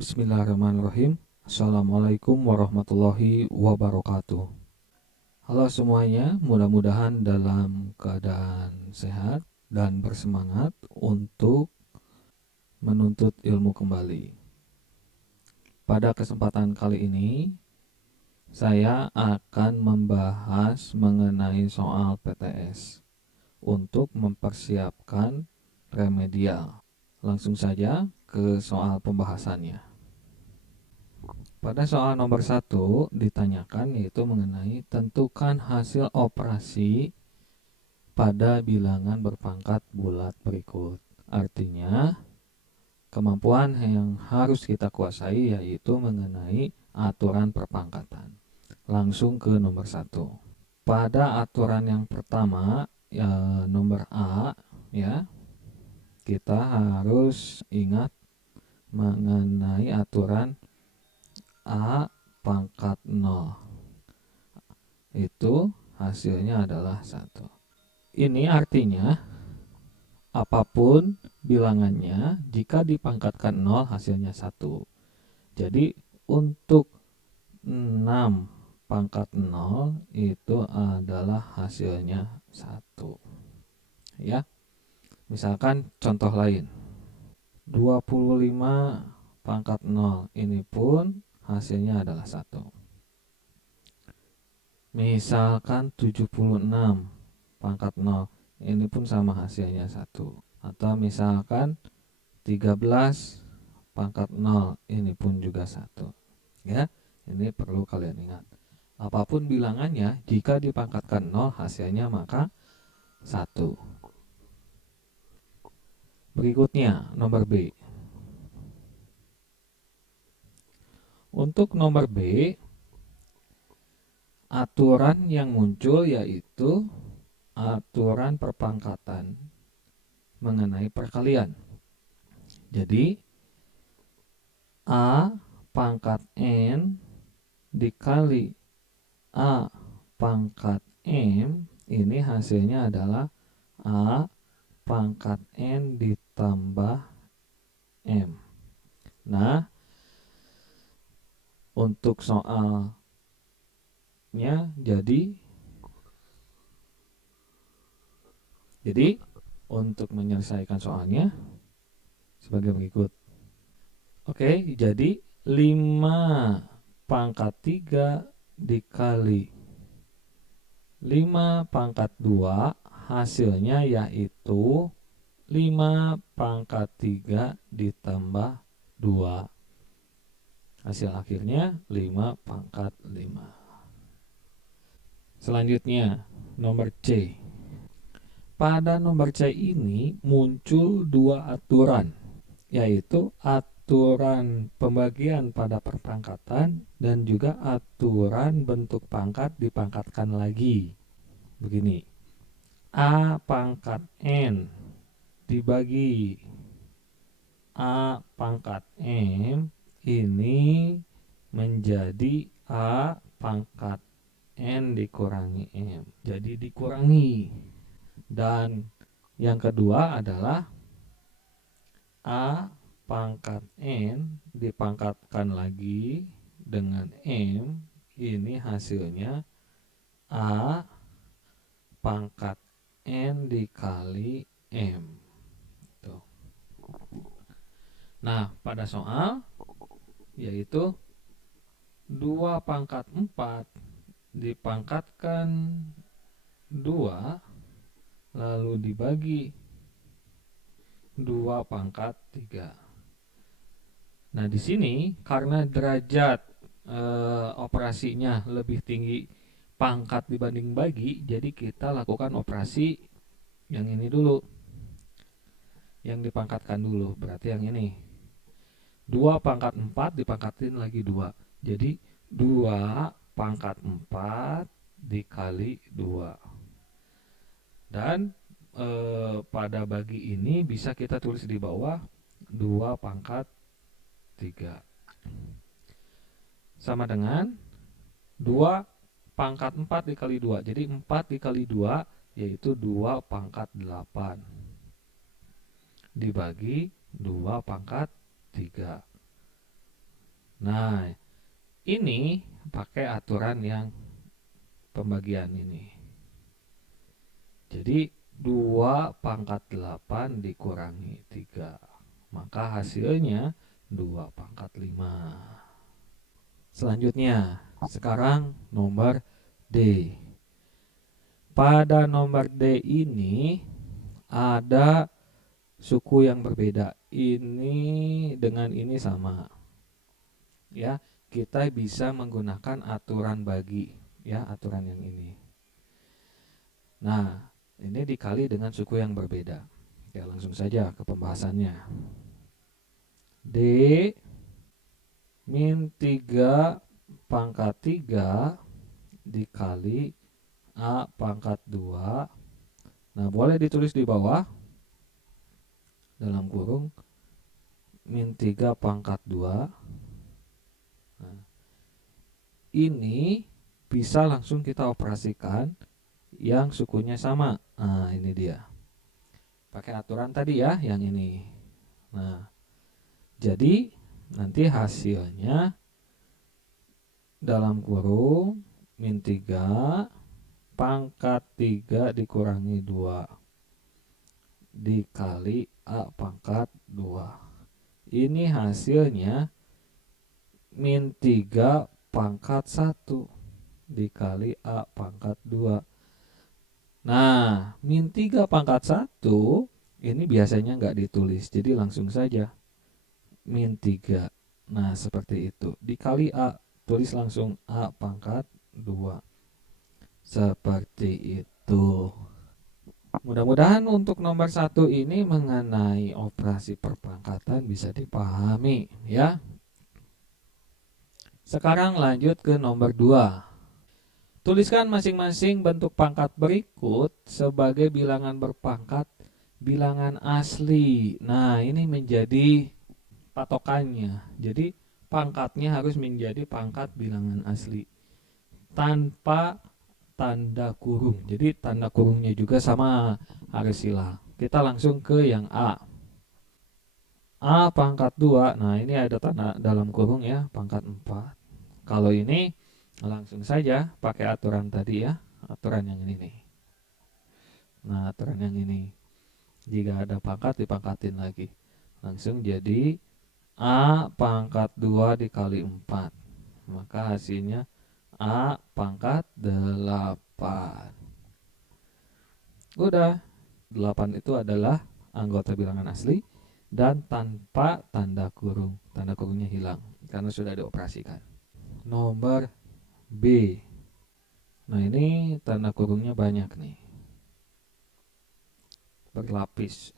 Bismillahirrahmanirrahim. Assalamualaikum warahmatullahi wabarakatuh. Halo semuanya, mudah-mudahan dalam keadaan sehat dan bersemangat untuk menuntut ilmu kembali. Pada kesempatan kali ini, saya akan membahas mengenai soal PTS untuk mempersiapkan remedial. Langsung saja ke soal pembahasannya. Pada soal nomor 1 ditanyakan yaitu mengenai tentukan hasil operasi pada bilangan berpangkat bulat berikut. Artinya, kemampuan yang harus kita kuasai yaitu mengenai aturan perpangkatan. Langsung ke nomor 1. Pada aturan yang pertama, nomor A, ya, kita harus ingat mengenai aturan A pangkat 0. Itu hasilnya adalah 1. Ini artinya apapun bilangannya jika dipangkatkan 0 hasilnya 1. Jadi untuk 6 pangkat 0 itu adalah hasilnya 1. Ya. Misalkan contoh lain. 25 pangkat 0 ini pun hasilnya adalah 1. Misalkan 76 pangkat 0 ini pun sama hasilnya 1. Atau misalkan 13 pangkat 0 ini pun juga 1. Ya, ini perlu kalian ingat. Apapun bilangannya jika dipangkatkan 0 hasilnya maka 1. Berikutnya nomor B. Untuk nomor B, aturan yang muncul yaitu aturan perpangkatan mengenai perkalian. Jadi A pangkat N dikali A pangkat M ini hasilnya adalah A pangkat N ditambah M. Nah, untuk soalnya jadi untuk menyelesaikan soalnya sebagai berikut. Oke, jadi 5 pangkat 3 dikali 5 pangkat 2 hasilnya yaitu 5 pangkat 3 ditambah 2. Hasil akhirnya 5 pangkat 5. Selanjutnya nomor C. Pada nomor C ini muncul dua aturan, yaitu aturan pembagian pada perpangkatan dan juga aturan bentuk pangkat dipangkatkan lagi. Begini, A pangkat N dibagi A pangkat M ini menjadi A pangkat N dikurangi M. Jadi dikurangi. Dan yang kedua adalah A pangkat N dipangkatkan lagi dengan M. Ini hasilnya A pangkat N dikali M. Tuh. Nah, pada soal yaitu 2 pangkat 4 dipangkatkan 2 lalu dibagi 2 pangkat 3. Nah, di sini karena derajat operasinya lebih tinggi pangkat dibanding bagi, jadi kita lakukan operasi yang ini dulu. Yang dipangkatkan dulu, berarti yang ini. 2 pangkat 4 dipangkatin lagi 2. Jadi 2 pangkat 4 dikali 2. Dan pada bagi ini bisa kita tulis di bawah 2 pangkat 3. Sama dengan 2 pangkat 4 dikali 2. Jadi 4 dikali 2 yaitu 2 pangkat 8. Dibagi 2 pangkat 3. Nah, ini pakai aturan yang pembagian ini. Jadi 2 pangkat 8 dikurangi 3. Maka hasilnya 2 pangkat 5. Selanjutnya, sekarang nomor D. Pada nomor D ini ada suku yang berbeda. Ini dengan ini sama. Ya, kita bisa menggunakan aturan bagi, ya, aturan yang ini. Nah, ini dikali dengan suku yang berbeda. Ya, langsung saja ke pembahasannya. D min 3 pangkat 3 dikali A pangkat 2. Nah, boleh ditulis di bawah dalam kurung min 3 pangkat 2. Nah, ini bisa langsung kita operasikan yang sukunya sama. Nah, ini dia. Pakai aturan tadi ya, yang ini. Nah, jadi nanti hasilnya dalam kurung min 3 pangkat 3 dikurangi 2 dikali A pangkat 2. Ini hasilnya min 3 pangkat 1 dikali A pangkat 2. Nah, min 3 pangkat 1 ini biasanya nggak ditulis, jadi langsung saja min 3. Nah, seperti itu. Dikali A, tulis langsung A pangkat 2. Seperti itu. Mudah-mudahan untuk nomor 1 ini mengenai operasi perpangkatan bisa dipahami ya. Sekarang lanjut ke nomor 2. Tuliskan masing-masing bentuk pangkat berikut sebagai bilangan berpangkat bilangan asli. Nah, ini menjadi patokannya. Jadi pangkatnya harus menjadi pangkat bilangan asli tanpa tanda kurung. Jadi tanda kurungnya juga sama, harus hilang. Kita langsung ke yang A. A pangkat 2. Nah, ini ada tanda dalam kurung ya, pangkat 4. Kalau ini langsung saja pakai aturan tadi ya, aturan yang ini nih. Nah, aturan yang ini. Jika ada pangkat dipangkatin lagi. Langsung jadi A pangkat 2 dikali 4. Maka hasilnya A pangkat 8. Udah, 8 itu adalah anggota bilangan asli dan tanpa tanda kurung. Tanda kurungnya hilang karena sudah dioperasikan. Nomor B. Nah, ini tanda kurungnya banyak nih. Berlapis.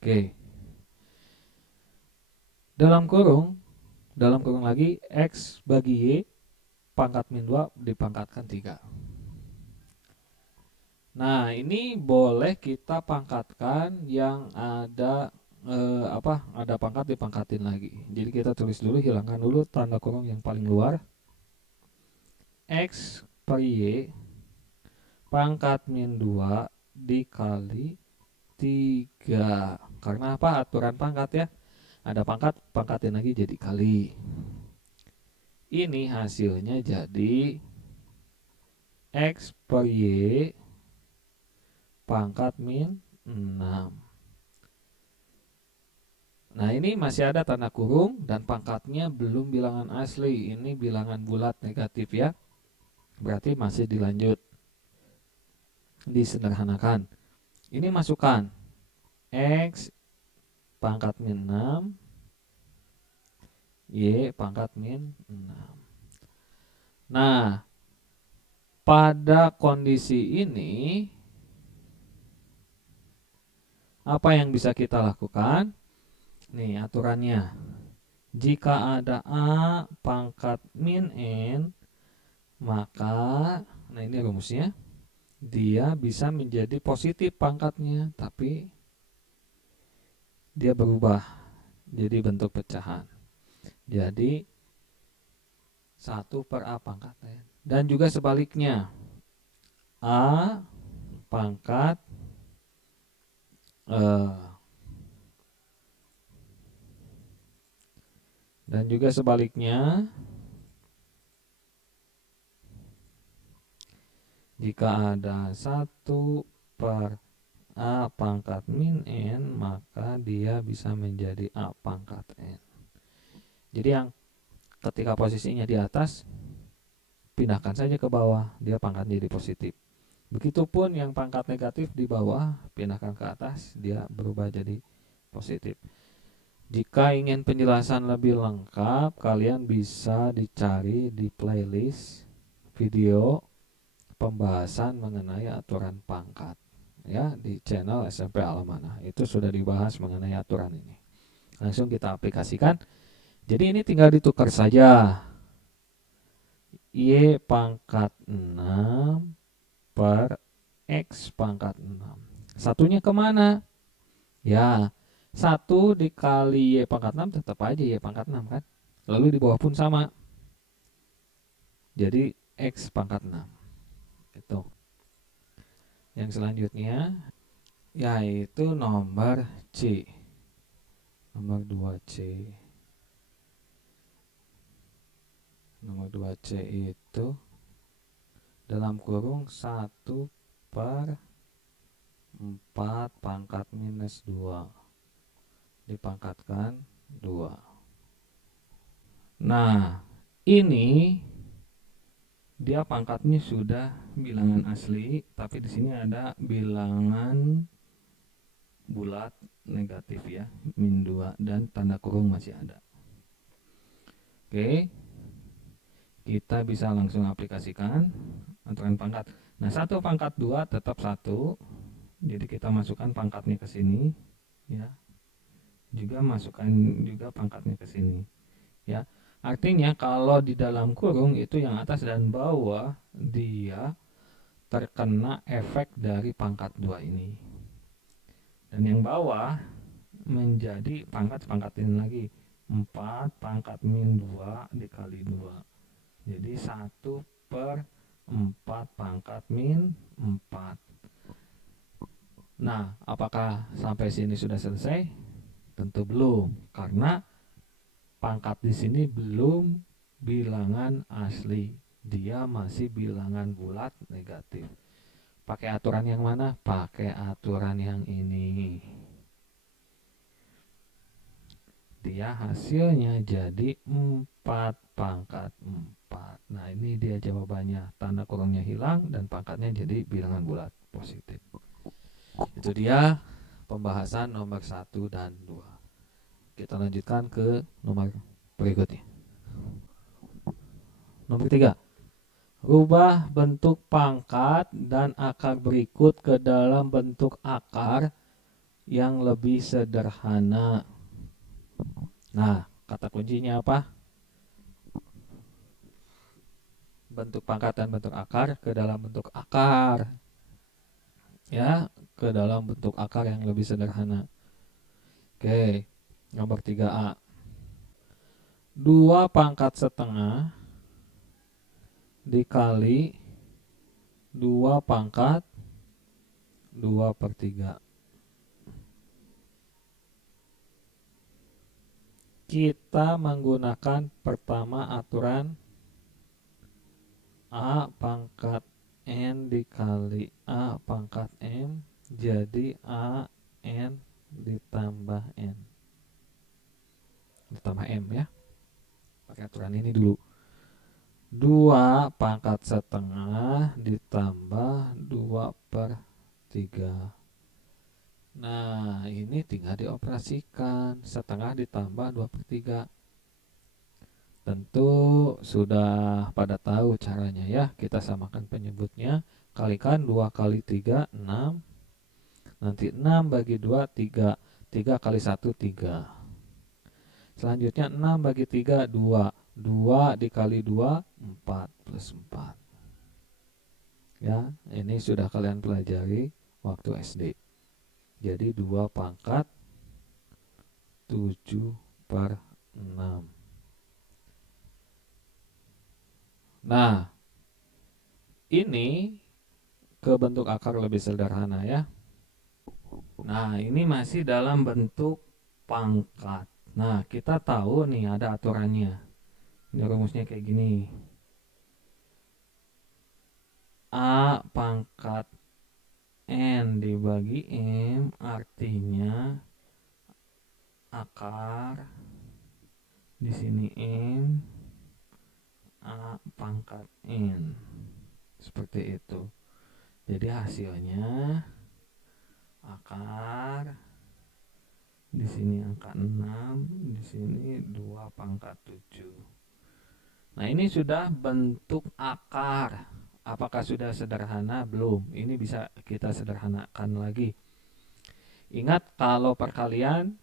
Oke. Dalam kurung lagi X bagi Y pangkat min 2 dipangkatkan 3. Nah, ini boleh kita pangkatkan yang ada ada pangkat dipangkatin lagi. Jadi kita tulis dulu, hilangkan dulu tanda kurung yang paling luar. X per Y pangkat min 2 dikali 3. Karena apa? Aturan pangkat ya. Ada pangkat, pangkatin lagi jadi kali. Ini hasilnya jadi X per Y pangkat min 6. Nah, ini masih ada tanda kurung dan pangkatnya belum bilangan asli. Ini bilangan bulat negatif ya. Berarti masih dilanjut. Disederhanakan. Ini masukkan X pangkat min 6 Y pangkat min 6. Nah, pada kondisi ini apa yang bisa kita lakukan? Nih aturannya. Jika ada A pangkat min N, maka nah ini rumusnya, dia bisa menjadi positif pangkatnya, tapi dia berubah jadi bentuk pecahan. Jadi 1 per A pangkat N. Dan juga sebaliknya, A pangkat Dan juga sebaliknya, jika ada 1 per A pangkat min N, maka dia bisa menjadi A pangkat N. Jadi yang ketika posisinya di atas, pindahkan saja ke bawah, dia pangkatnya jadi positif. Begitupun yang pangkat negatif di bawah, pindahkan ke atas, dia berubah jadi positif. Jika ingin penjelasan lebih lengkap, kalian bisa dicari di playlist video pembahasan mengenai aturan pangkat ya di channel SMP Alamana. Itu sudah dibahas mengenai aturan ini. Langsung kita aplikasikan. Jadi ini tinggal ditukar saja. Y pangkat 6 per X pangkat 6. Satunya kemana? Ya, 1 dikali Y pangkat 6 tetap aja Y pangkat 6 kan. Lalu di bawah pun sama. Jadi X pangkat 6. Itu. Yang selanjutnya yaitu nomor C. Nomor 2C. Nomor 2C itu dalam kurung 1 per 4 pangkat minus 2 dipangkatkan 2. Nah, ini dia pangkatnya sudah bilangan asli, tapi di sini ada bilangan bulat negatif ya, min 2 dan tanda kurung masih ada. Oke. Kita bisa langsung aplikasikan aturan pangkat. Nah, 1 pangkat 2 tetap 1. Jadi kita masukkan pangkatnya ke sini ya. Juga masukkan juga pangkatnya ke sini. Ya. Artinya kalau di dalam kurung itu yang atas dan bawah dia terkena efek dari pangkat 2 ini. Dan yang bawah menjadi pangkatin lagi 4 pangkat min 2 dikali 2. Jadi 1 per 4 pangkat min 4. Nah, apakah sampai sini sudah selesai? Tentu belum, karena pangkat di sini belum bilangan asli. Dia masih bilangan bulat negatif. Pakai aturan yang mana? Pakai aturan yang ini. Dia hasilnya jadi 4 pangkat 4. Nah, ini dia jawabannya. Tanda kurungnya hilang dan pangkatnya jadi bilangan bulat positif. Itu dia pembahasan nomor 1 dan 2. Kita lanjutkan ke nomor berikutnya. Nomor 3. Rubah bentuk pangkat dan akar berikut ke dalam bentuk akar yang lebih sederhana. Nah, kata kuncinya apa? Bentuk pangkat dan bentuk akar ke dalam bentuk akar. Ya, ke dalam bentuk akar yang lebih sederhana. Oke, nomor 3A. 2 pangkat setengah dikali 2 pangkat 2 per 3. Kita menggunakan pertama aturan A pangkat N dikali A pangkat M, jadi A N ditambah N ditambah M ya. Pakai aturan ini dulu. 2 pangkat setengah ditambah 2 per 3. Nah, ini tinggal dioperasikan. Setengah ditambah 2 per 3. Tentu sudah pada tahu caranya ya. Kita samakan penyebutnya. Kalikan 2 kali 3, 6. Nanti 6 bagi 2, 3. 3 kali 1, 3. Selanjutnya 6 bagi 3, 2. 2 dikali 2, 4 plus 4. Ya, ini sudah kalian pelajari waktu SD. Jadi 2 pangkat 7 per 6. Nah, ini ke bentuk akar lebih sederhana ya. Nah, ini masih dalam bentuk pangkat. Nah, kita tahu nih ada aturannya. Ini rumusnya kayak gini. A pangkat N dibagi M artinya akar di sini M A pangkat N. Seperti itu. Jadi hasilnya akar di sini angka 6, di sini 2 pangkat 7. Nah, ini sudah bentuk akar. Apakah sudah sederhana? Belum. Ini bisa kita sederhanakan lagi. Ingat kalau perkalian,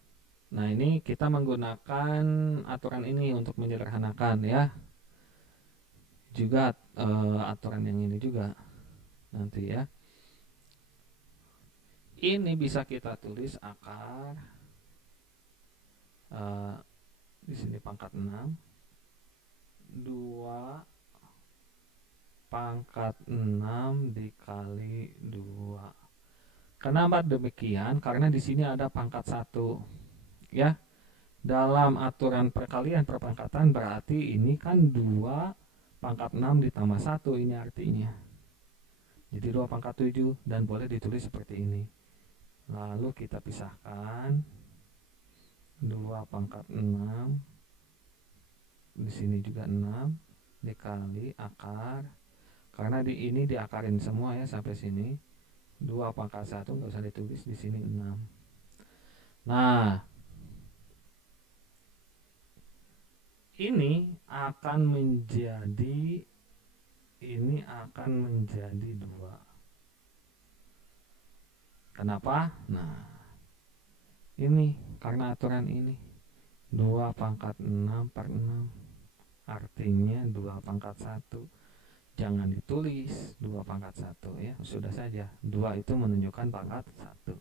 nah ini kita menggunakan aturan ini untuk menyederhanakan ya. Juga aturan yang ini juga nanti ya. Ini bisa kita tulis akar di sini pangkat 6, 2 pangkat 6 dikali 2. Kenapa demikian? Karena di sini ada pangkat 1 ya. Dalam aturan perkalian perpangkatan berarti ini kan 2 pangkat 6 ditambah 1 ini artinya. Jadi 2 pangkat 7 dan boleh ditulis seperti ini. Lalu kita pisahkan 2 pangkat 6 di sini juga 6 dikali akar, karena di ini diakarin semua ya sampai sini. 2 pangkat 1 nggak usah ditulis di sini 6. Nah, ini akan menjadi 2. Kenapa? Nah, ini karena aturan ini 2 pangkat 6 per 6 artinya 2 pangkat 1. Jangan ditulis 2 pangkat 1 ya, sudah saja 2 itu menunjukkan pangkat 1.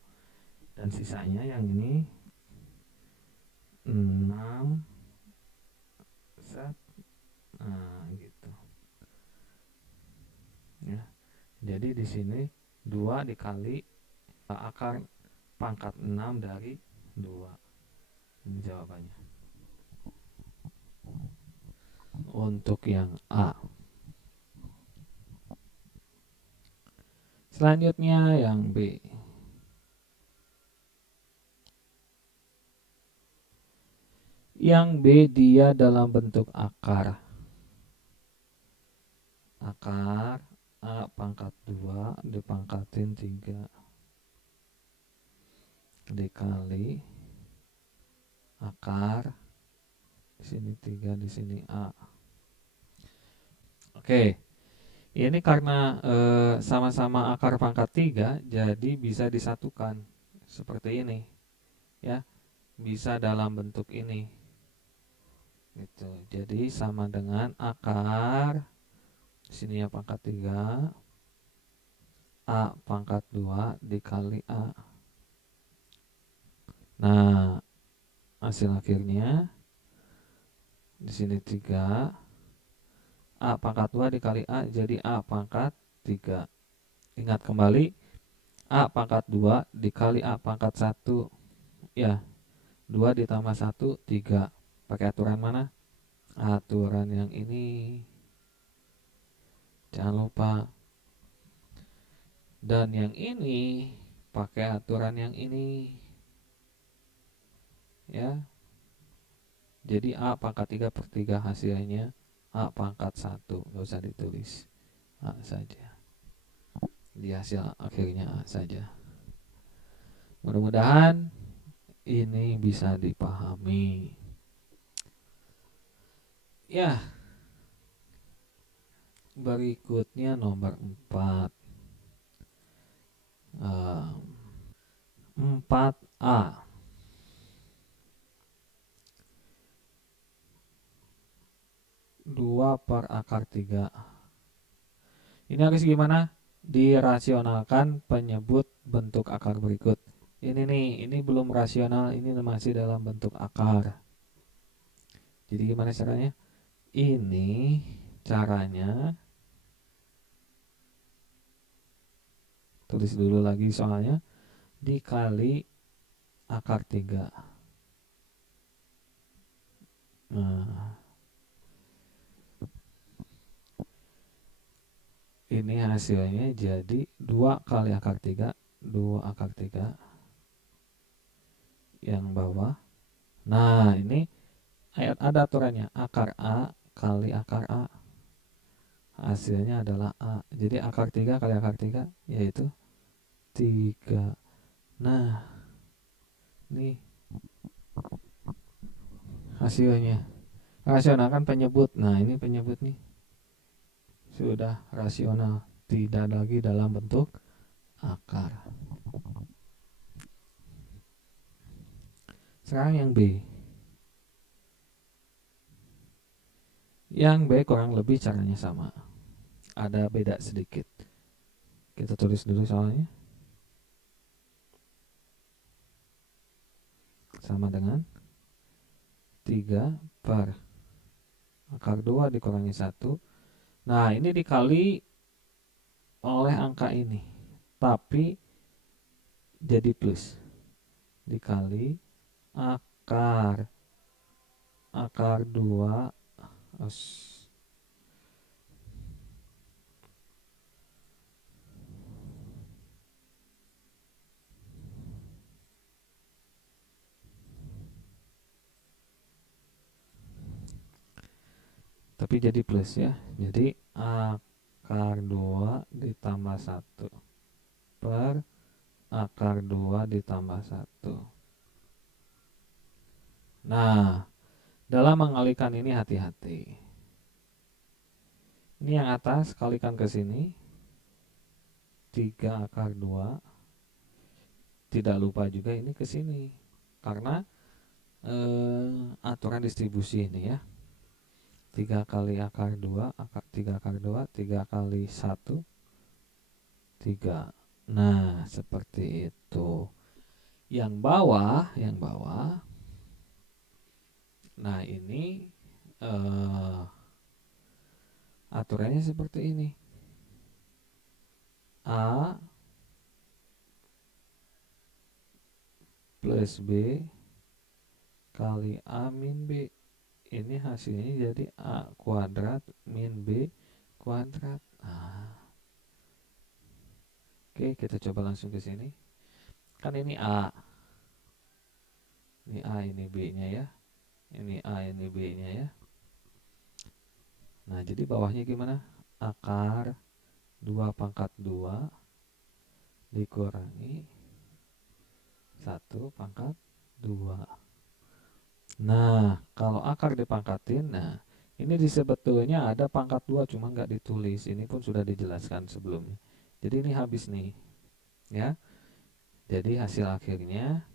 Dan sisanya yang ini 6 set. Nah, gitu. Ya. Jadi di sini 2 dikali akar pangkat 6 dari 2. Ini jawabannya. Untuk yang A. Selanjutnya yang B. Yang B dia dalam bentuk akar. Akar A pangkat 2 dipangkatin 3 dikali akar di sini 3 di sini A. Oke. Ini karena sama-sama akar pangkat 3 jadi bisa disatukan seperti ini. Ya, bisa dalam bentuk ini. Gitu. Jadi sama dengan akar di sini ya pangkat 3 A pangkat 2 dikali A. Nah, hasil akhirnya di sini 3 A pangkat 2 dikali A jadi A pangkat 3. Ingat kembali A pangkat 2 dikali A pangkat 1 ya, 2 ditambah 1 3. Pakai aturan mana? Aturan yang ini, jangan lupa. Dan yang ini pakai aturan yang ini ya. Jadi A pangkat 3 per 3 hasilnya A pangkat 1. Gak usah ditulis, A saja. Di hasil akhirnya A saja. Mudah-mudahan ini bisa dipahami. Ya, berikutnya nomor 4. 4A. 2 per akar 3. Ini harus gimana? Dirasionalkan penyebut bentuk akar berikut. Ini nih, ini belum rasional, ini masih dalam bentuk akar. Jadi gimana caranya? Ini caranya, tulis dulu lagi soalnya. dikali akar 3. Nah, ini hasilnya jadi 2 kali akar 3, 2 akar 3 yang bawah. Nah, ini ada aturannya, akar A kali akar A. Hasilnya adalah A. Jadi akar 3 kali akar 3 yaitu 3. Nah, ini hasilnya. Rasional kan penyebut. Nah, ini penyebut nih. Sudah rasional, tidak lagi dalam bentuk akar. Sekarang yang B. Yang B kurang lebih caranya sama. Ada beda sedikit. Kita tulis dulu soalnya. Sama dengan 3 per akar 2 dikurangi 1. Nah, ini dikali oleh angka ini. Tapi jadi plus. Dikali akar 2 tapi jadi plus ya. Jadi akar 2 ditambah 1 per akar 2 ditambah 1. Nah, dalam mengalikan ini hati-hati. Ini yang atas kalikan ke sini. 3 akar 2. Tidak lupa juga ini ke sini. Karena aturan distribusi ini ya. 3 kali akar 2, 3 akar 2, 3 kali 1, 3. Nah, seperti itu. Yang bawah. Nah, ini aturannya seperti ini. A plus B kali A min B. Ini hasilnya jadi A kuadrat min B kuadrat. Oke, kita coba langsung ke sini. Kan ini A. Ini A, ini B-nya ya. Ini A, ini B-nya ya. Nah, jadi bawahnya gimana? Akar 2 pangkat 2 dikurangi 1 pangkat 2. Nah, kalau akar dipangkatin, nah ini sebetulnya ada pangkat 2 cuma nggak ditulis. Ini pun sudah dijelaskan sebelumnya. Jadi ini habis nih. Ya. Jadi hasil akhirnya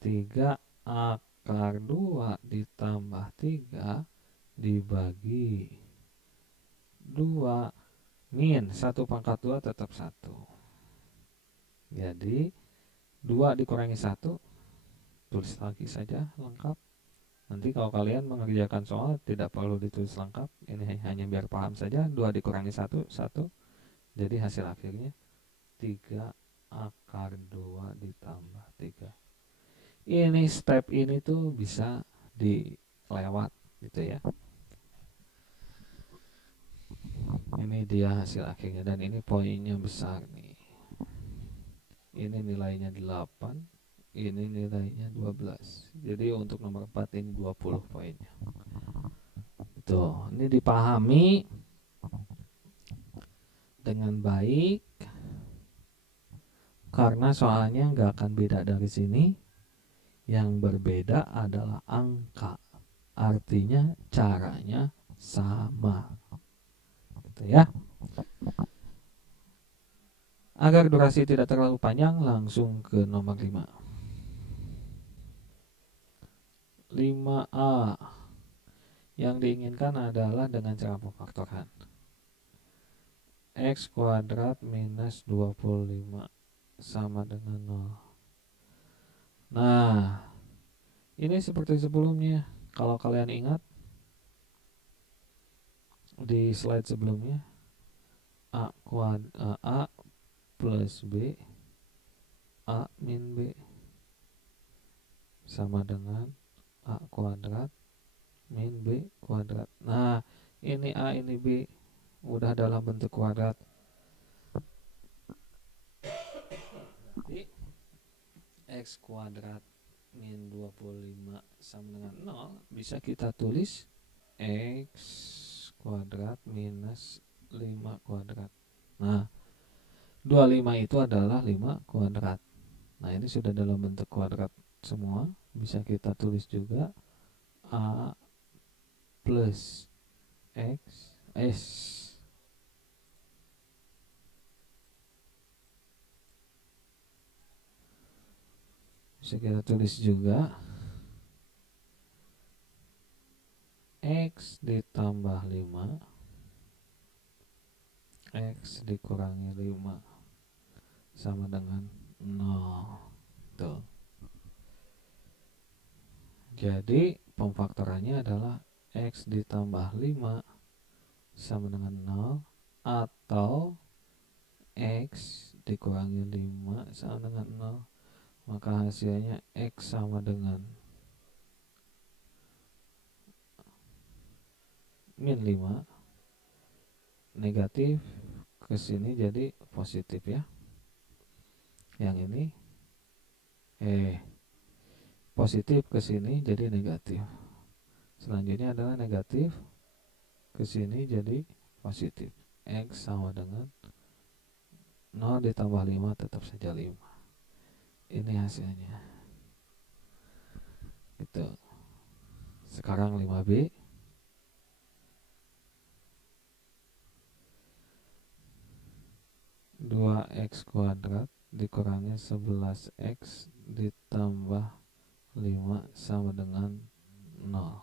3 akar 2 ditambah 3 dibagi 2 min 1 pangkat 2 tetap 1. Jadi 2 dikurangi 1, tulis lagi saja lengkap. Nanti kalau kalian mengerjakan soal tidak perlu ditulis lengkap. Ini hanya biar paham saja. 2 dikurangi 1, 1. Jadi hasil akhirnya 3 akar 2 ditambah 3. Ini step ini tuh bisa dilewat gitu ya. Ini dia hasil akhirnya dan ini poinnya besar nih. Ini nilainya 8, ini nilainya 12. Jadi untuk nomor 4 ini 20 poinnya. Tuh, ini dipahami dengan baik karena soalnya nggak akan beda dari sini. Yang berbeda adalah angka. Artinya caranya sama. Gitu ya. Agar durasi tidak terlalu panjang, langsung ke nomor 5. 5A. Yang diinginkan adalah dengan cara pemfaktoran. X kuadrat minus 25 sama dengan 0. Nah, ini seperti sebelumnya. Kalau kalian ingat di slide sebelumnya, A plus B A min B sama dengan A kuadrat min B kuadrat. Nah, ini A ini B udah dalam bentuk kuadrat. Jadi X kuadrat min 25 sama dengan 0 bisa kita tulis X kuadrat minus 5 kuadrat. Nah, 25 itu adalah 5 kuadrat. Nah, ini sudah dalam bentuk kuadrat semua. Bisa kita tulis juga A plus X S. Bisa kita tulis juga X ditambah 5 X dikurangi 5 sama dengan 0. Tuh. Jadi pemfaktorannya adalah X ditambah 5 sama dengan 0 atau X dikurangi 5 sama dengan 0. Maka hasilnya X sama dengan min 5, negatif ke sini jadi positif ya. Yang ini positif ke sini jadi negatif. Selanjutnya adalah negatif ke sini jadi positif. X sama dengan 0 ditambah 5 tetap saja 5. Ini hasilnya. Gitu. Sekarang 5B. Dua X kuadrat dikurangi 11X ditambah 5 sama dengan 0.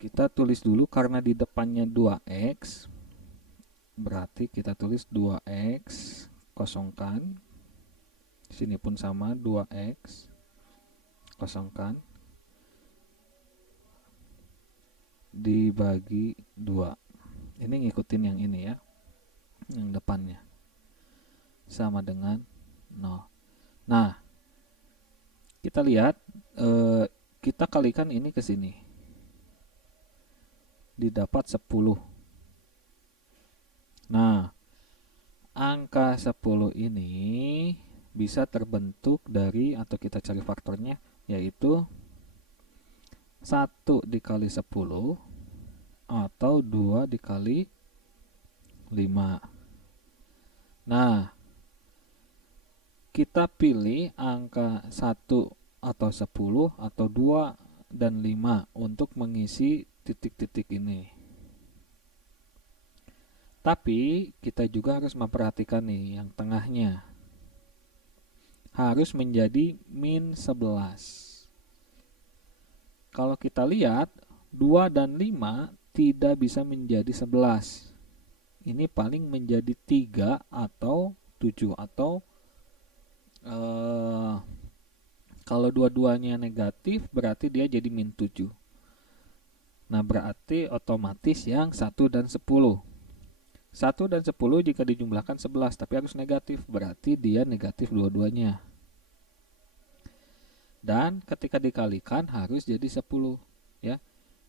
Kita tulis dulu karena di depannya 2X, berarti kita tulis 2X kosongkan. Sini pun sama, 2X kosongkan dibagi 2. Ini ngikutin yang ini ya, yang depannya sama dengan 0. Nah, kita lihat kita kalikan ini ke sini, didapat 10. Nah, angka 10 ini bisa terbentuk dari, atau kita cari faktornya, yaitu 1 dikali 10 atau 2 dikali 5. Nah, kita pilih angka 1 atau 10 atau 2 dan 5 untuk mengisi titik-titik ini. Tapi kita juga harus memperhatikan nih yang tengahnya. Harus menjadi min 11. Kalau kita lihat 2 dan 5 tidak bisa menjadi 11. Ini paling menjadi 3 atau 7, atau kalau dua-duanya negatif berarti dia jadi min 7. Nah, berarti otomatis yang 1 dan 10. 1 dan 10 jika dijumlahkan 11, tapi harus negatif, berarti dia negatif dua-duanya. Dan ketika dikalikan harus jadi 10 ya.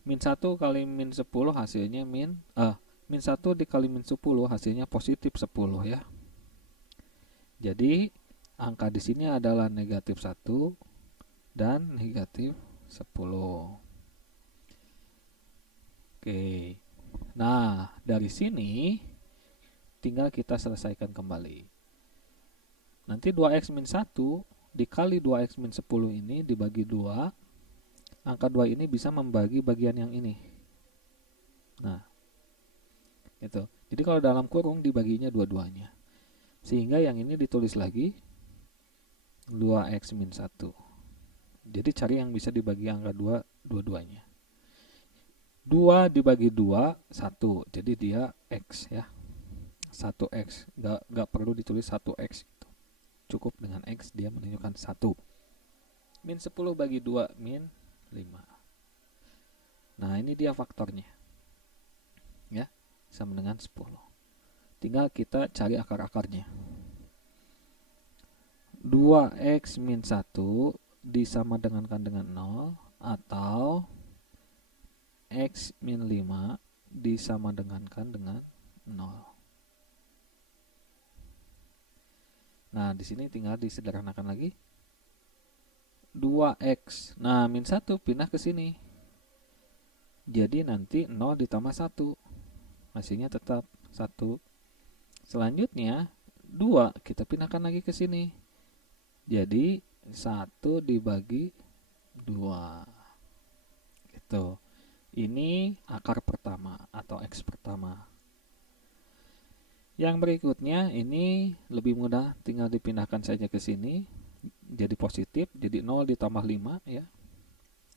Min 1 kali min 10 hasilnya min 1 dikali min 10 hasilnya positif 10 ya. Jadi angka di sini adalah negatif 1 dan negatif 10. Oke. Nah, dari sini tinggal kita selesaikan kembali. Nanti 2x min 1 dikali 2x min 10 ini dibagi 2. Angka 2 ini bisa membagi bagian yang ini. Nah, itu. Jadi kalau dalam kurung dibaginya dua-duanya. Sehingga yang ini ditulis lagi 2x min 1. Jadi cari yang bisa dibagi angka 2 dua-duanya. 2 dibagi 2, 1. Jadi dia x ya. 1x, nggak perlu ditulis 1x gitu. Cukup dengan x, dia menunjukkan 1. Min 10 bagi 2, min 5. Nah, ini dia faktornya ya, sama dengan 10. Tinggal kita cari akar-akarnya. 2x min 1 disama dengan 0 atau x min 5 disama dengan 0. Nah, di sini tinggal disederhanakan lagi. 2x. Nah, min 1 pindah ke sini. Jadi nanti 0 ditambah 1. Hasilnya tetap 1. Selanjutnya 2 kita pindahkan lagi ke sini. Jadi 1 dibagi 2. Gitu. Ini akar pertama atau x pertama. Yang berikutnya ini lebih mudah, tinggal dipindahkan saja ke sini. Jadi positif, jadi 0 ditambah 5 ya.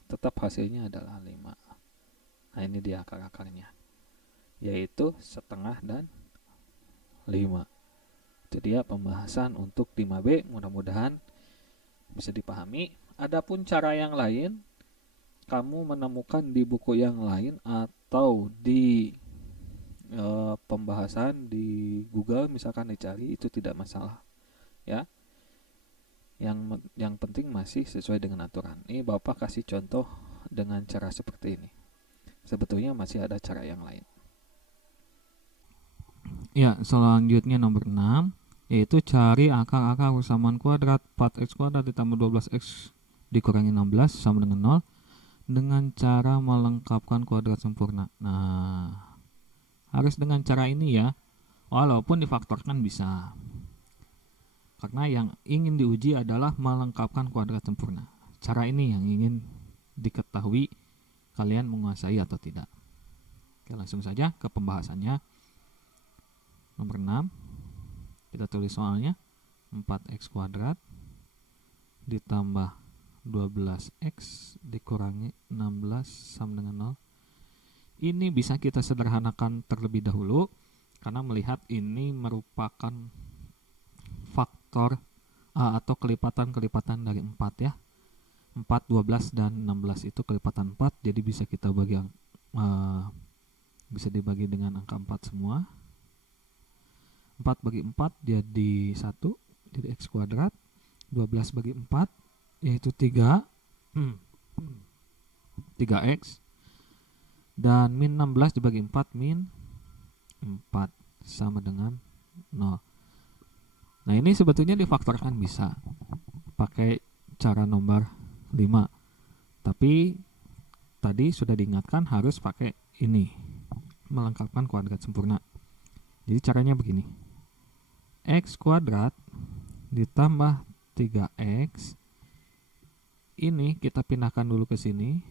Tetap hasilnya adalah 5. Nah, ini dia akar-akarnya. Yaitu setengah dan 5. Itu dia pembahasan untuk 5B, mudah-mudahan bisa dipahami. Adapun cara yang lain, kamu menemukan di buku yang lain atau di pembahasan di Google, misalkan dicari, itu tidak masalah ya. Yang penting masih sesuai dengan aturan. Ini Bapak kasih contoh dengan cara seperti ini. Sebetulnya masih ada cara yang lain. Ya, selanjutnya nomor 6, yaitu cari akar-akar persamaan kuadrat 4x kuadrat ditambah 12x dikurangi 16 sama dengan 0 dengan cara melengkapkan kuadrat sempurna. Nah, harus dengan cara ini ya, walaupun difaktorkan bisa. Karena yang ingin diuji adalah melengkapkan kuadrat sempurna. Cara ini yang ingin diketahui kalian menguasai atau tidak. Oke, langsung saja ke pembahasannya. Nomor 6, kita tulis soalnya 4x kuadrat ditambah 12x dikurangi 16 sama dengan 0. Ini bisa kita sederhanakan terlebih dahulu karena melihat ini merupakan faktor atau kelipatan-kelipatan dari 4 ya. 4, 12 dan 16 itu kelipatan 4, jadi bisa kita bagi bisa dibagi dengan angka 4 semua. 4 bagi 4 jadi 1, jadi x kuadrat. 12 bagi 4 yaitu 3 3x. Dan min 16 dibagi 4 min 4 sama dengan 0. Nah, ini sebetulnya difaktorkan bisa pakai cara nomor 5. Tapi tadi sudah diingatkan harus pakai ini, melengkapkan kuadrat sempurna. Jadi caranya begini. X kuadrat ditambah 3x ini kita pindahkan dulu ke sini.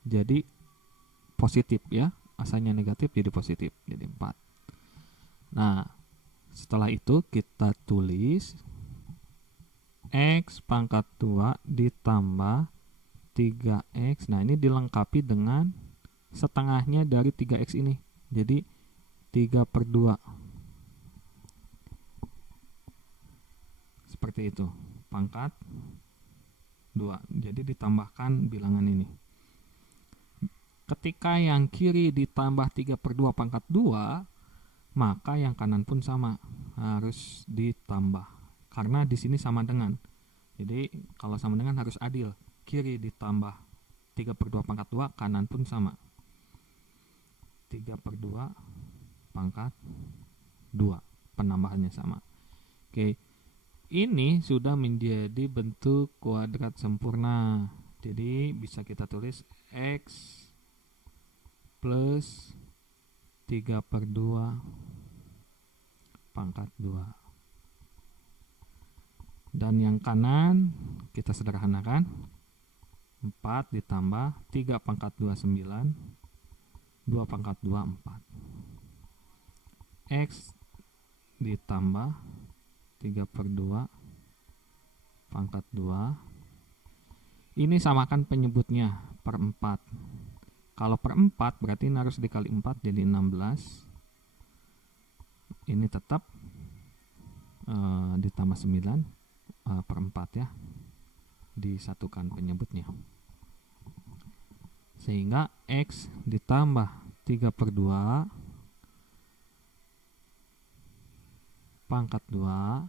Jadi positif ya, asalnya negatif jadi positif, jadi 4. Nah, setelah itu kita tulis x pangkat 2 ditambah 3x. Nah, ini dilengkapi dengan setengahnya dari 3x ini. Jadi 3/2. Seperti itu, pangkat 2. Jadi ditambahkan bilangan ini. Ketika yang kiri ditambah 3/2 pangkat 2, maka yang kanan pun sama, harus ditambah. Karena di sini sama dengan. Jadi kalau sama dengan harus adil. Kiri ditambah 3/2 pangkat 2, kanan pun sama. 3/2 pangkat 2, penambahannya sama. Oke. Ini sudah menjadi bentuk kuadrat sempurna. Jadi bisa kita tulis x plus 3/2 pangkat 2. Dan yang kanan kita sederhanakan. 4 ditambah 3 pangkat 2 9, 2 pangkat 2 4. X ditambah 3/2 pangkat 2. Ini samakan penyebutnya per 4. Kalau per 4 berarti ini harus dikali 4 jadi 16. Ini tetap ditambah 9 per 4 ya. Disatukan penyebutnya. Sehingga X ditambah 3/2 pangkat 2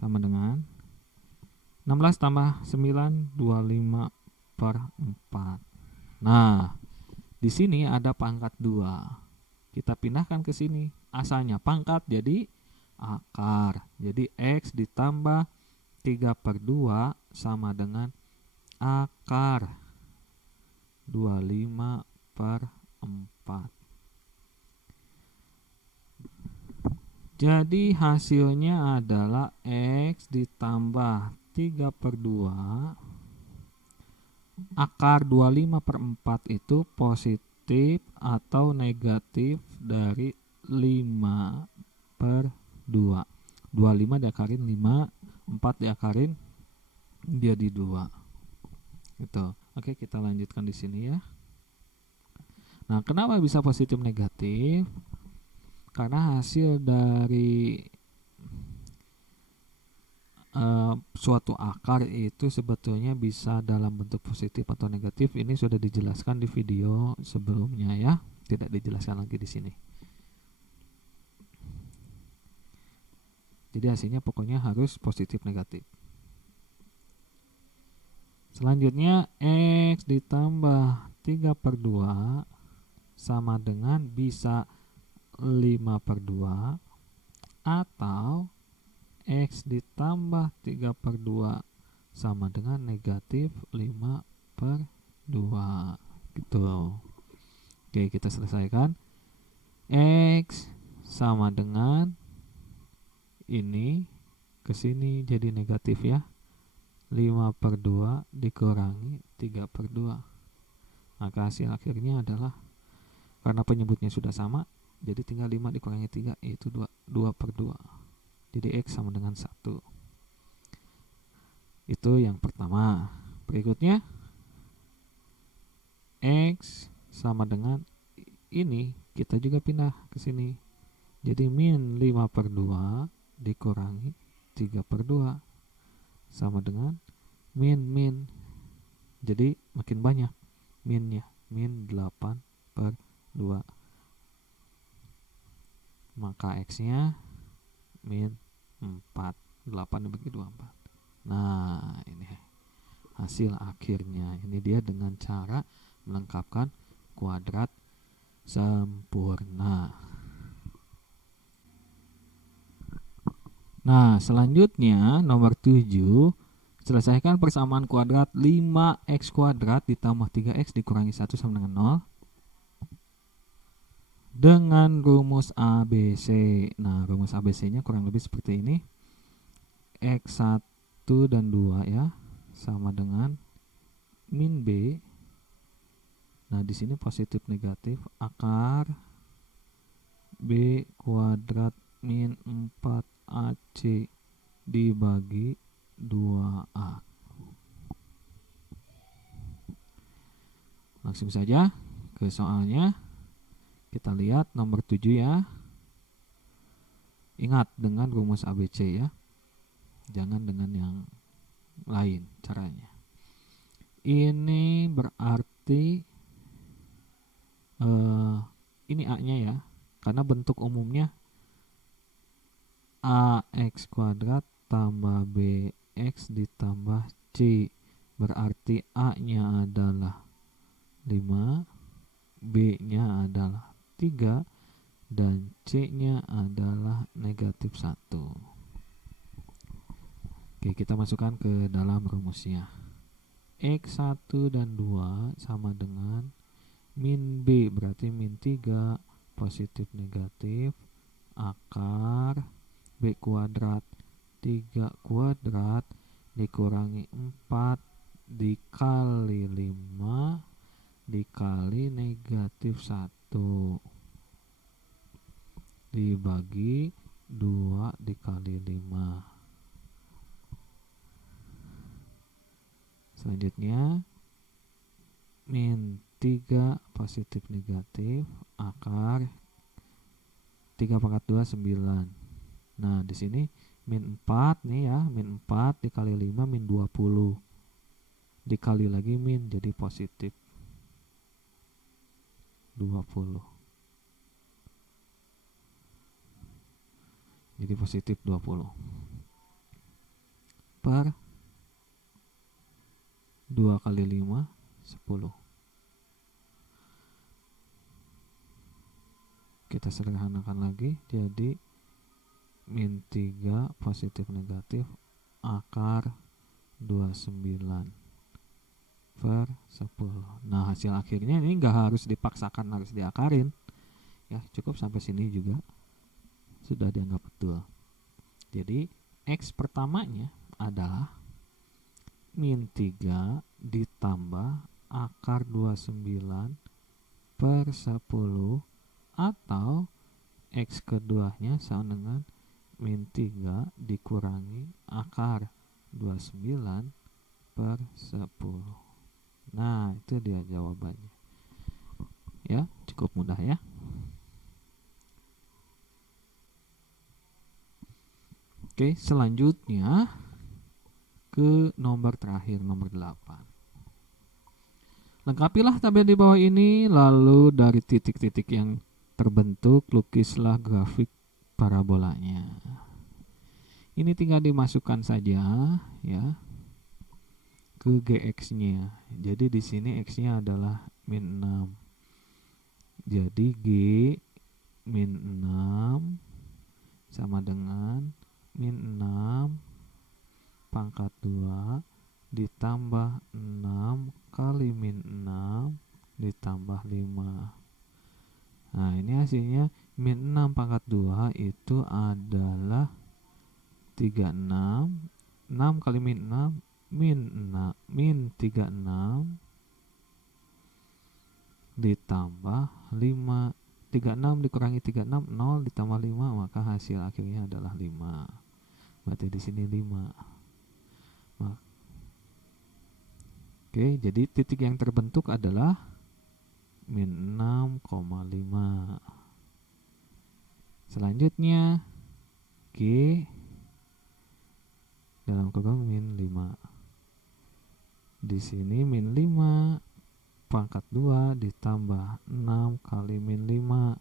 sama dengan 16 tambah 9, 25 per 4. Nah, di sini ada pangkat 2. Kita pindahkan ke sini. Asalnya pangkat jadi akar. Jadi X ditambah 3 per 2 sama dengan akar 25 per 4. Jadi hasilnya adalah X ditambah 3 per 2 akar 25 per 4 itu positif atau negatif dari 5 per 2. 25 diakarin 5, 4 diakarin jadi 2. Gitu. Oke, kita lanjutkan di sini ya. Nah, kenapa bisa positif negatif? Karena hasil dari suatu akar itu sebetulnya bisa dalam bentuk positif atau negatif. Ini sudah dijelaskan di video sebelumnya ya, tidak dijelaskan lagi di sini. Jadi hasilnya pokoknya harus positif negatif. Selanjutnya X ditambah 3 per 2 sama dengan bisa 5 per 2 atau X ditambah 3 per 2 sama dengan negatif 5 per 2 gitu. Oke, kita selesaikan. X sama dengan ini ke sini jadi negatif ya, 5 per 2 dikurangi 3 per 2. Maka hasil akhirnya adalah, karena penyebutnya sudah sama, jadi tinggal 5 dikurangi 3 yaitu 2 per 2. Jadi X sama dengan 1. Itu yang pertama. Berikutnya X sama dengan ini, kita juga pindah ke sini. Jadi min 5 per 2 dikurangi 3 per 2 sama dengan min. Jadi makin banyak minnya, min 8 per 2. Maka X-nya min 4. 8 dibagi 2, 4. Nah, ini hasil akhirnya. Ini dia dengan cara melengkapkan kuadrat sempurna. Nah, selanjutnya nomor 7, selesaikan persamaan kuadrat 5x kuadrat ditambah 3x dikurangi 1 sama dengan 0 dengan rumus ABC. Nah, rumus ABC-nya kurang lebih seperti ini. X1 dan 2 ya sama dengan min B. Nah, di sini positif negatif akar B kuadrat min 4AC dibagi 2A. Langsung saja ke soalnya. Kita lihat nomor 7 ya. Ingat dengan rumus ABC ya. Jangan dengan yang lain caranya. Ini berarti ini A-nya ya. Karena bentuk umumnya AX kuadrat tambah BX ditambah C. Berarti A-nya adalah 5, B-nya adalah 3, dan C-nya adalah negatif 1. Oke, kita masukkan ke dalam rumusnya. X1 dan 2 sama dengan min B, berarti min 3 positif negatif akar B kuadrat 3 kuadrat dikurangi 4 dikali 5 dikali negatif 1 dibagi 2 dikali 5. Selanjutnya min 3 positif negatif akar 3 pangkat 2 9. Nah, di sini min 4 nih ya, min 4 dikali 5 min 20. Dikali lagi min jadi positif 20. Jadi positif 20. per 2 kali 5, 10. Kita sederhanakan lagi, jadi min 3 positif negatif akar 29 per 10. Nah, hasil akhirnya ini nggak harus dipaksakan harus diakarin. Ya, cukup sampai sini juga sudah dianggap betul. Jadi, X pertamanya adalah min 3 ditambah akar 29 per 10 atau X keduanya sama dengan min 3 dikurangi akar 29 per 10. Nah, itu dia jawabannya. Ya, cukup mudah ya. Oke, selanjutnya ke nomor terakhir, nomor 8. Lengkapilah tabel di bawah ini, lalu dari titik-titik yang terbentuk, lukislah grafik parabolanya. Ini tinggal dimasukkan saja ya ke GX-nya. Jadi di sini X-nya adalah min 6. Jadi G min 6 sama dengan min 6 pangkat 2 ditambah 6 kali min 6 ditambah 5. Nah, ini hasilnya min 6 pangkat 2 itu adalah 36. 6 kali min 6 min 36 ditambah 5. 36 dikurangi 36 0 ditambah 5, maka hasil akhirnya adalah 5. Berarti di sini 5. Oke, jadi titik yang terbentuk adalah min 6,5. Selanjutnya G dalam kurung min 5. Di sini min 5 pangkat 2 ditambah 6 kali min 5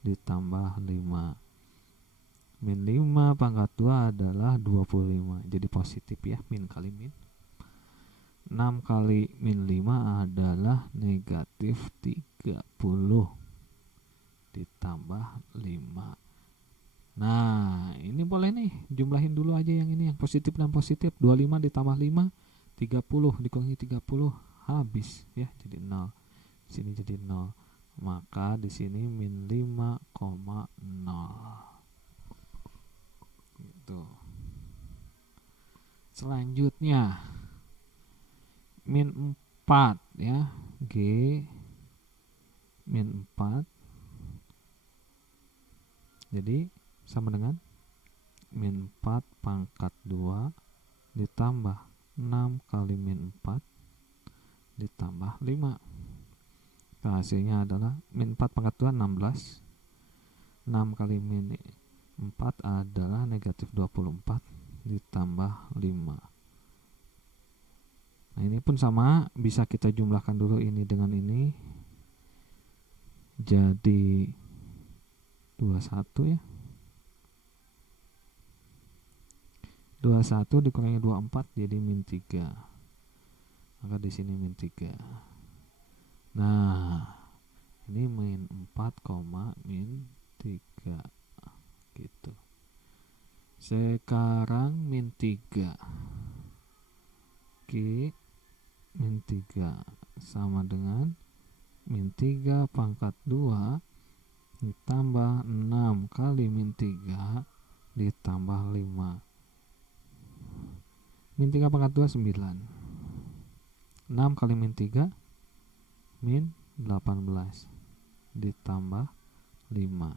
ditambah 5. Min 5 pangkat 2 adalah 25. Jadi positif ya, min kali min. 6 kali min 5 adalah negatif 30 ditambah 5. Nah, ini boleh nih, jumlahin dulu aja yang ini, yang positif dan positif. 25 ditambah 5, 30 dikurangi 30, habis ya, jadi 0. Di sini jadi 0. Maka di sini min 5,0. Gitu. Selanjutnya min 4 ya, G min 4. Jadi sama dengan min 4 pangkat 2 ditambah 6 kali min 4 ditambah 5. Nah, hasilnya adalah min 4 pangkat 2 16. 6 kali min 4 adalah negatif 24 ditambah 5. Nah, ini pun sama, bisa kita jumlahkan dulu ini dengan ini. Jadi 21 ya. 21 dikurangi 24 jadi min 3. Maka di sini min 3. Nah, ini min 4, min 3 gitu. Sekarang min 3 G min 3 sama dengan min 3 pangkat 2 ditambah 6 kali min 3 ditambah 5. Min 3 pangkat 2 9. 6 kali min 3 min 18 ditambah 5.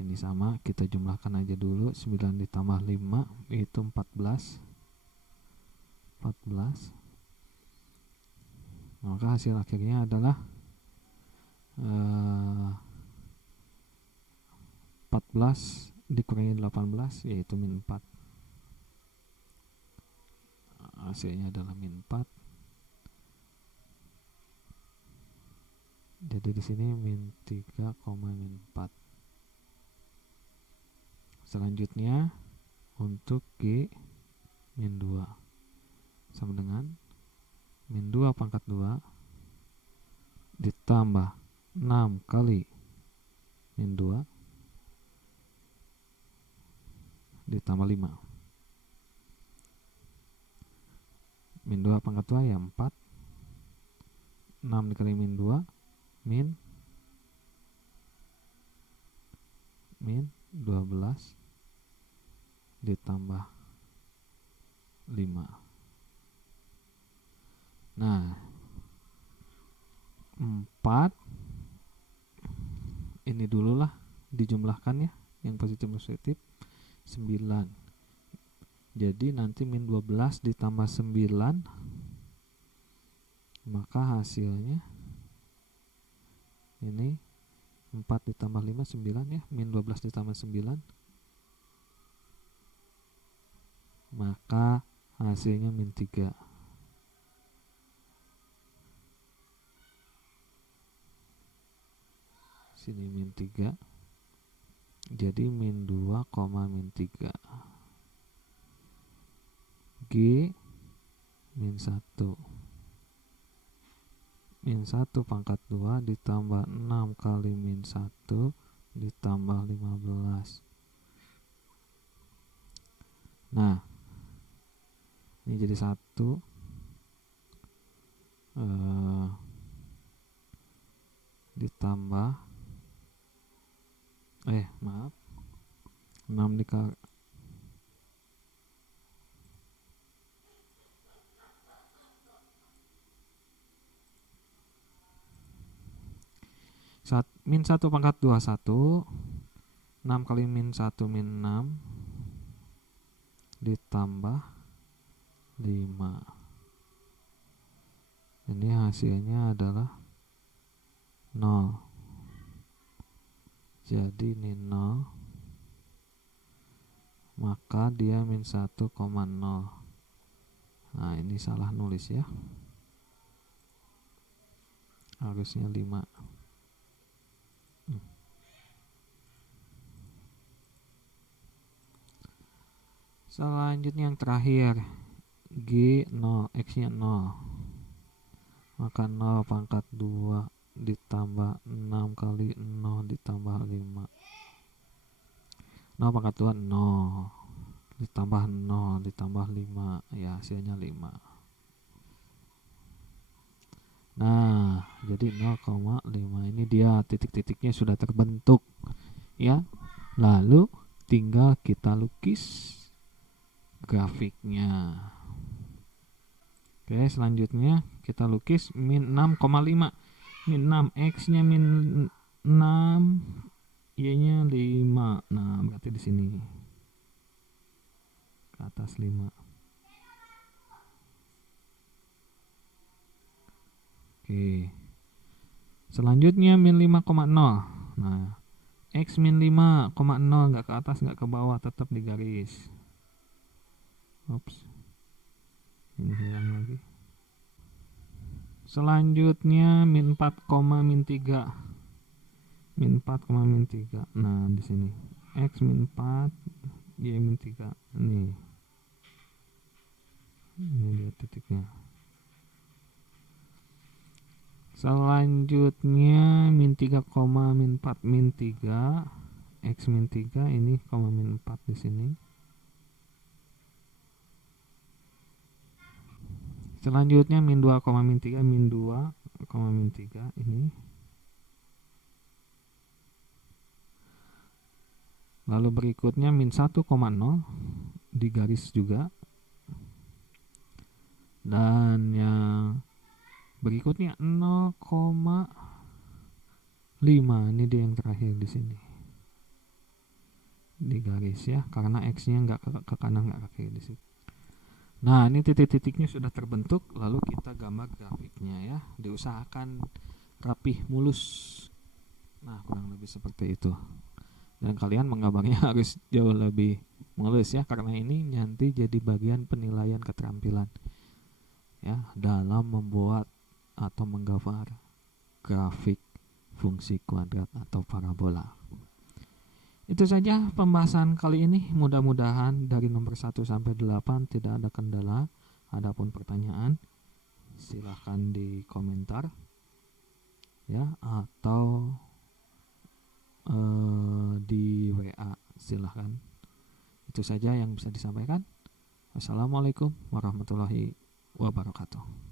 Ini sama, kita jumlahkan aja dulu. 9 ditambah 5 itu 14. Maka hasil akhirnya adalah 14 dikurangi 18 yaitu min 4. Hasilnya adalah min 4. Jadi di sini min 3, min 4. Selanjutnya untuk G min 2 sama dengan min 2 pangkat 2 ditambah 6 kali min 2 ditambah 5. Min 2 pangkat 2 ya 4. 6 dikali min 2 min 12 ditambah 5. Nah, 4 ini dulu lah dijumlahkan ya, yang positif positif 9. Jadi nanti min 12 ditambah 9, maka hasilnya ini 4 ditambah 5 9 ya, min 12 ditambah 9, maka hasilnya min 3. Sini min 3, jadi min 2, min 3. G min 1. Min 1 pangkat 2 ditambah 6 kali min 1 ditambah 15. Nah, ini jadi 1 ditambah 6 dikali 1 min 1 pangkat 2 1, 6 kali min 1 min 6 ditambah 5. Ini hasilnya adalah 0. Jadi ini 0, maka dia min 1,0. Nah, ini salah nulis ya, harusnya 5. Selanjutnya yang terakhir, G 0, X nya 0, maka 0 pangkat 2 ditambah 6 kali 0 ditambah 5. 0 pangkat 2 0 ditambah 0 ditambah 5, ya hasilnya 5. Nah, jadi 0,5 ini dia titik-titiknya sudah terbentuk ya. Lalu tinggal kita lukis grafiknya. Oke, selanjutnya kita lukis min 6,5. Min 6, X nya min 6, Y nya 5. Nah, berarti di sini ke atas 5. Oke, selanjutnya min 5,0. Nah, X min 5,0 nggak ke atas nggak ke bawah, tetap di garis. Ups, ini hilang lagi. Selanjutnya min 4, min 3. Min 4, min 3. Nah, di sini X min 4, Y min 3. Ini dia titiknya. Selanjutnya min 3, min 4, min 3. X min 3, ini min 4 di sini. Selanjutnya min 2, min 3, min 2, min 3 ini. Lalu berikutnya min 1,0 di garis juga. Dan yang berikutnya 0,5, ini dia yang terakhir di sini. Di garis ya, karena X-nya nggak ke kanan nggak ke kiri di situ. Nah, ini titik-titiknya sudah terbentuk, lalu kita gambar grafiknya ya. Diusahakan rapih, mulus. Nah, kurang lebih seperti itu. Dan kalian menggambarnya harus jauh lebih mulus ya, karena ini nanti jadi bagian penilaian keterampilan ya dalam membuat atau menggambar grafik fungsi kuadrat atau parabola. Itu saja pembahasan kali ini. Mudah-mudahan dari nomor 1 sampai 8 tidak ada kendala. Adapun pertanyaan silahkan di komentar ya, atau di WA silahkan. Itu saja yang bisa disampaikan. Wassalamualaikum warahmatullahi wabarakatuh.